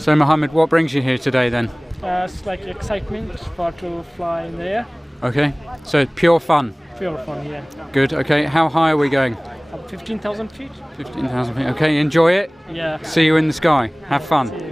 So Mohammed, what brings you here today then? It's like excitement for to fly in the air. Okay, so pure fun. Pure fun, yeah. Good, okay. How high are we going? 15,000 feet. 15,000 feet. Okay, enjoy it. Yeah. See you in the sky. Have fun. See you.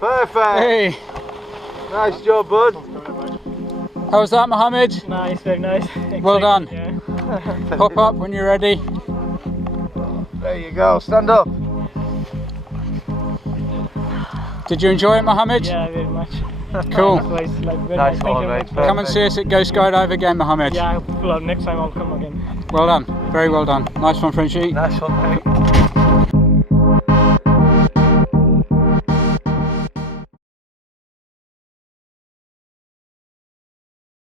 Perfect. Hey, Nice job, bud. how was that, Mohammed? Nice, very nice. Well done. Yeah. Pop up when you're ready. There you go. Stand up. Did you enjoy it, Mohammed? Yeah, very much. Cool. Nice, like, very Nice nice. Thank one, you mate. very much. Come and see us at Go Skydive again, Mohammed. Yeah, next time I'll come again. Well done. Very well done. Nice one, Frenchie. Nice one, mate.